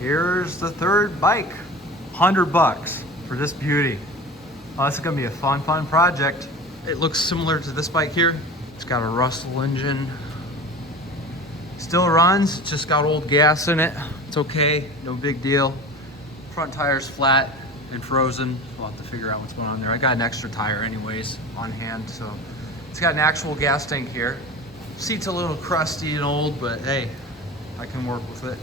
Here's the third bike. $100 for this beauty. Oh, this is gonna be a fun project. It looks similar to this bike here. It's got a Russell engine. Still runs, just got old gas in it. It's okay, no big deal. Front tire's flat and frozen. We'll have to figure out what's going on there. I got an extra tire anyways on hand, so. It's got an actual gas tank here. Seat's a little crusty and old, but hey, I can work with it.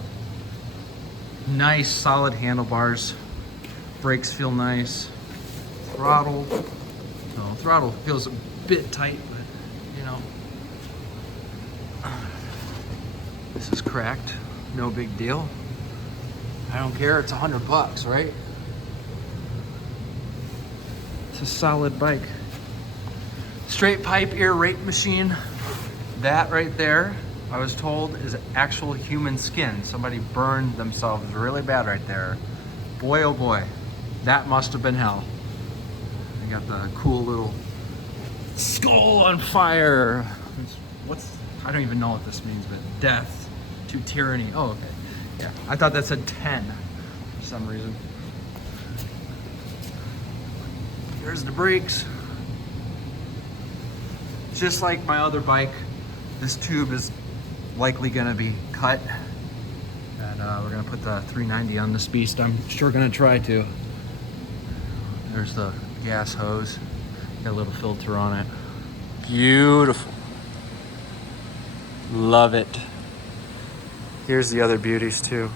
Nice solid handlebars. Brakes feel nice. Throttle feels a bit tight, but you know. This is cracked, no big deal. I don't care, it's $100, right? It's a solid bike. Straight pipe ear rape machine. That right there, I was told, is actual human skin. Somebody burned themselves really bad right there. Boy, oh boy, that must have been hell. I got the cool little skull on fire. I don't even know what this means, but death to tyranny. Oh, okay. Yeah, I thought that said 10 for some reason. Here's the brakes. Just like my other bike, this tube is likely gonna be cut. And we're gonna put the 390 on this beast. I'm sure gonna try to. There's the gas hose. Got a little filter on it. Beautiful. Love it. Here's the other beauties too.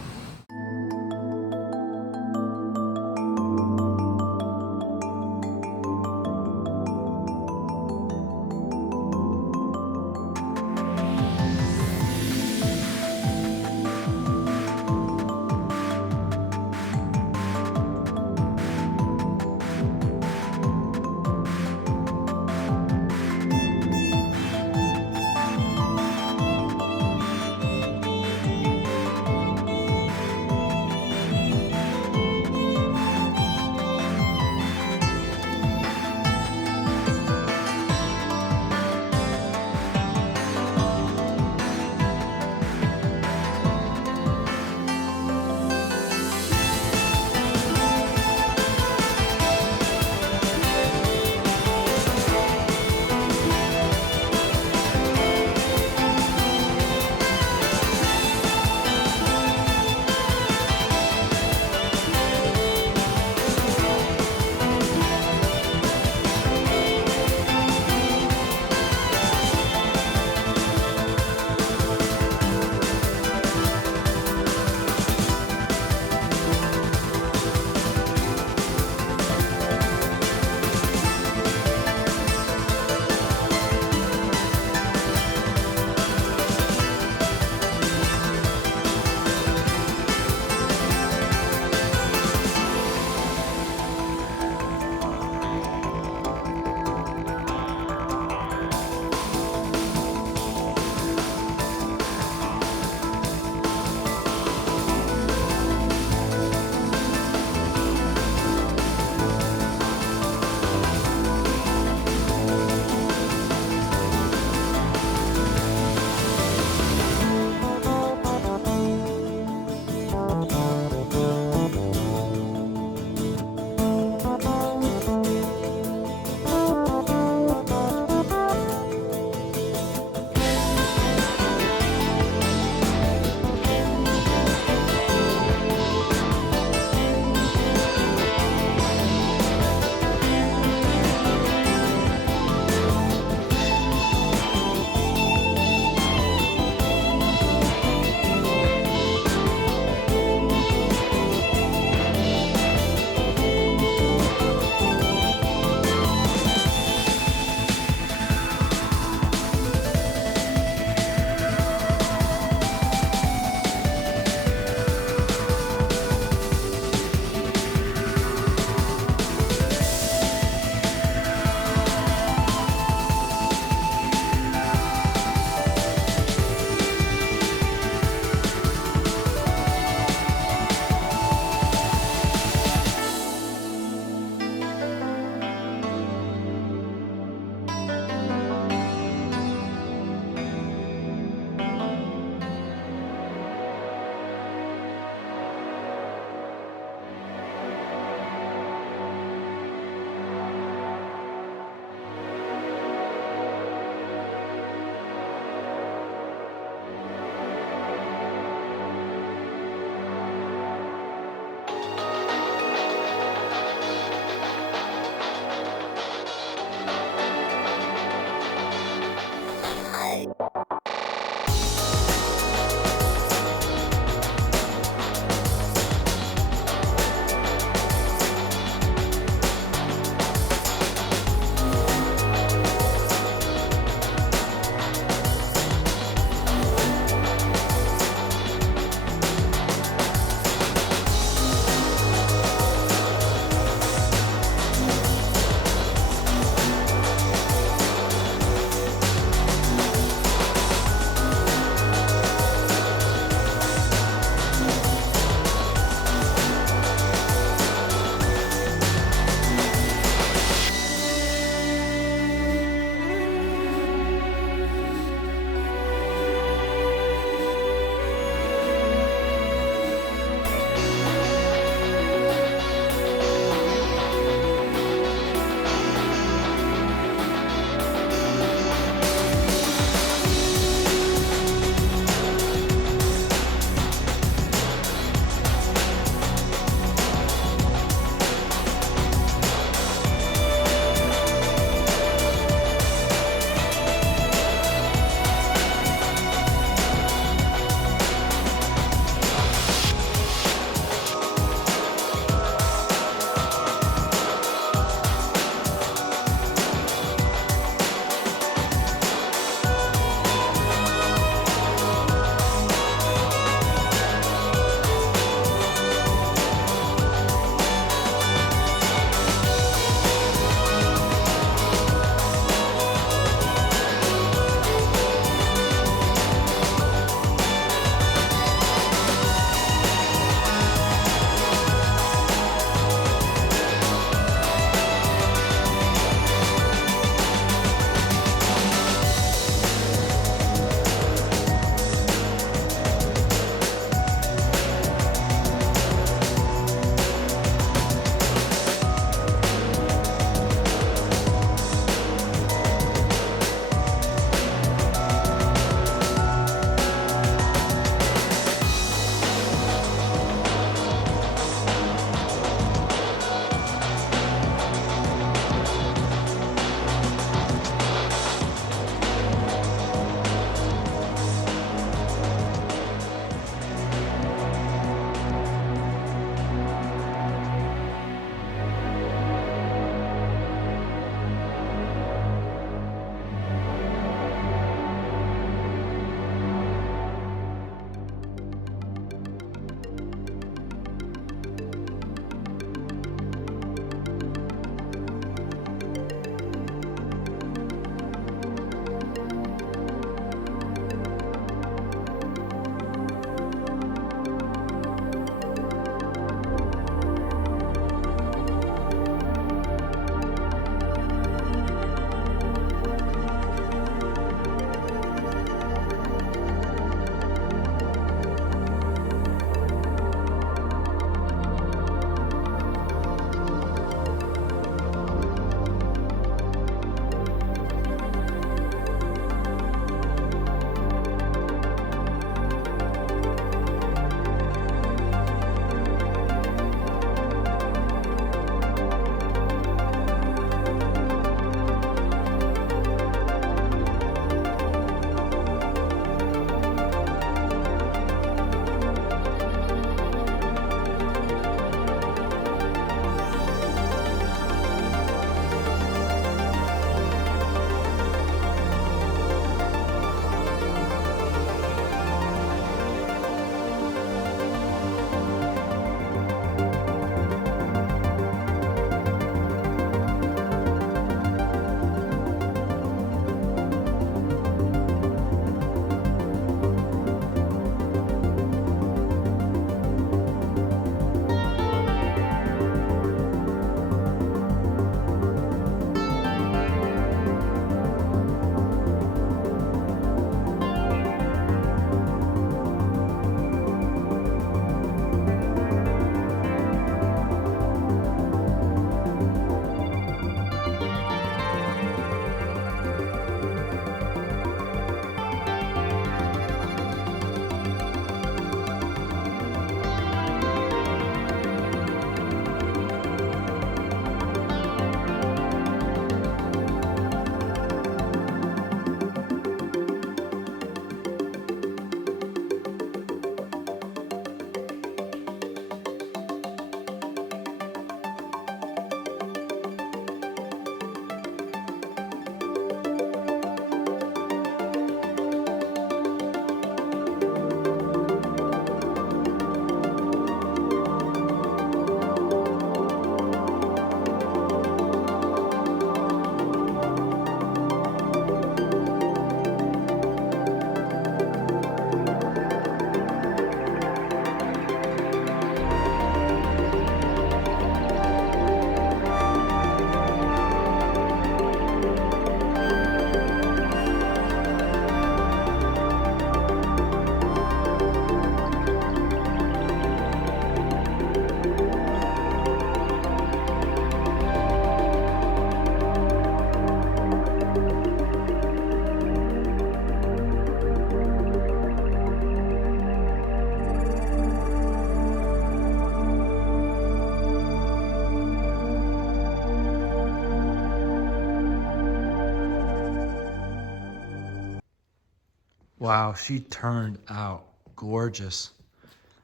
Wow, she turned out gorgeous.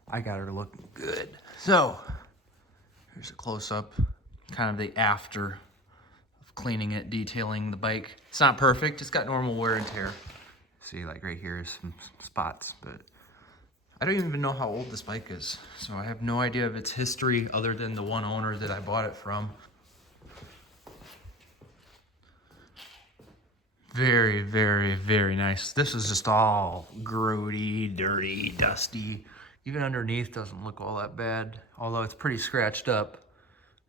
I got her looking good. So, here's a close-up, kind of the after of cleaning it, detailing the bike. It's not perfect, it's got normal wear and tear. See, like right here is some spots, but I don't even know how old this bike is. So I have no idea of its history other than the one owner that I bought it from. Very, very, very nice. This is just all grody, dirty, dusty. Even underneath doesn't look all that bad, although it's pretty scratched up.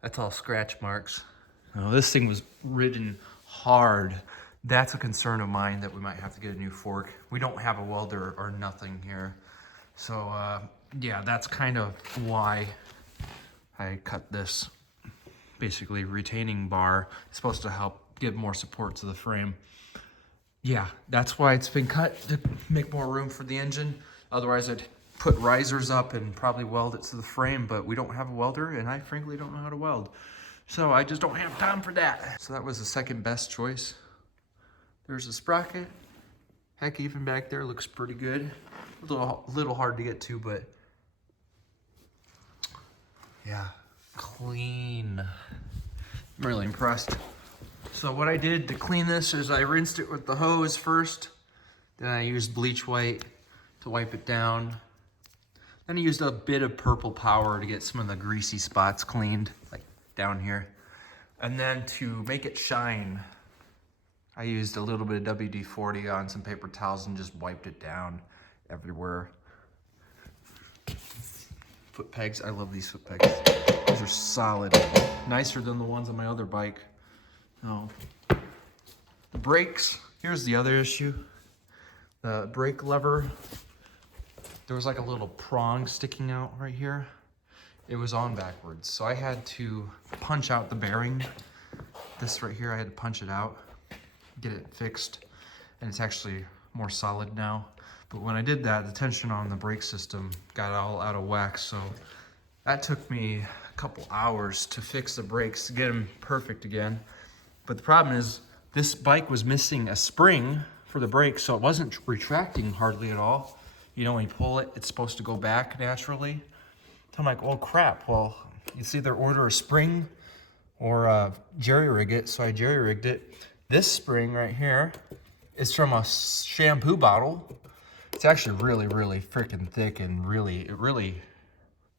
That's all scratch marks. Now, this thing was ridden hard. That's a concern of mine, that we might have to get a new fork. We don't have a welder or nothing here. So yeah, that's kind of why I cut this basically retaining bar. It's supposed to help give more support to the frame. Yeah, that's why it's been cut, to make more room for the engine. Otherwise I'd put risers up and probably weld it to the frame, but we don't have a welder and I frankly don't know how to weld. So I just don't have time for that. So that was the second best choice. There's a sprocket. Heck, even back there looks pretty good. A little hard to get to, but yeah, clean. I'm really impressed. So what I did to clean this is I rinsed it with the hose first. Then I used bleach white to wipe it down. Then I used a bit of purple power to get some of the greasy spots cleaned, like down here. And then to make it shine, I used a little bit of WD-40 on some paper towels and just wiped it down everywhere. Foot pegs, I love these foot pegs. These are solid, nicer than the ones on my other bike. No. The brakes, here's the other issue. The brake lever, there was like a little prong sticking out right here. It was on backwards, so I had to punch out the bearing. This right here, I had to punch it out, get it fixed, and it's actually more solid now. But when I did that, the tension on the brake system got all out of whack, so that took me a couple hours to fix the brakes to get them perfect again. But the problem is, this bike was missing a spring for the brakes, so it wasn't retracting hardly at all. You know, when you pull it, it's supposed to go back naturally. So I'm like, oh crap, well, it's either order a spring or jerry-rig it, so I jerry-rigged it. This spring right here is from a shampoo bottle. It's actually really, really freaking thick, and it really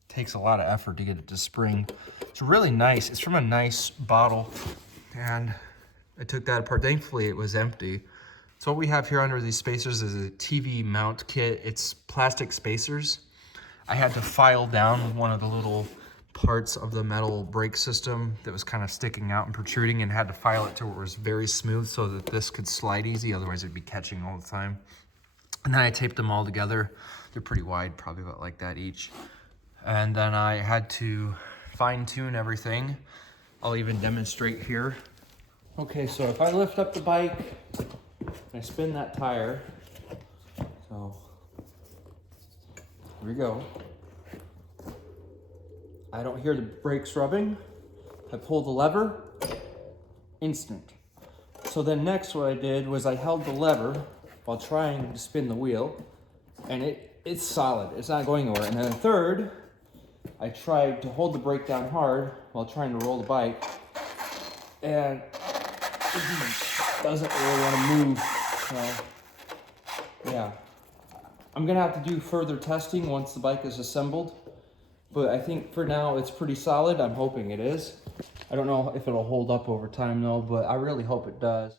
takes a lot of effort to get it to spring. It's really nice. It's from a nice bottle, and I took that apart. Thankfully, it was empty. So what we have here under these spacers is a TV mount kit. It's plastic spacers. I had to file down one of the little parts of the metal brake system that was kind of sticking out and protruding, and had to file it to where it was very smooth so that this could slide easy. Otherwise, it'd be catching all the time. And then I taped them all together. They're pretty wide, probably about like that each. And then I had to fine tune everything. I'll even demonstrate here. Okay, so if I lift up the bike, I spin that tire. So here we go. I don't hear the brakes rubbing. I pull the lever, instant. So then next what I did was I held the lever while trying to spin the wheel, and it's solid, it's not going anywhere. And then third, I tried to hold the brake down hard while trying to roll the bike, and it doesn't really want to move. So yeah, I'm gonna have to do further testing once the bike is assembled, but I think for now it's pretty solid. I'm hoping it is. I don't know if it'll hold up over time though, but I really hope it does.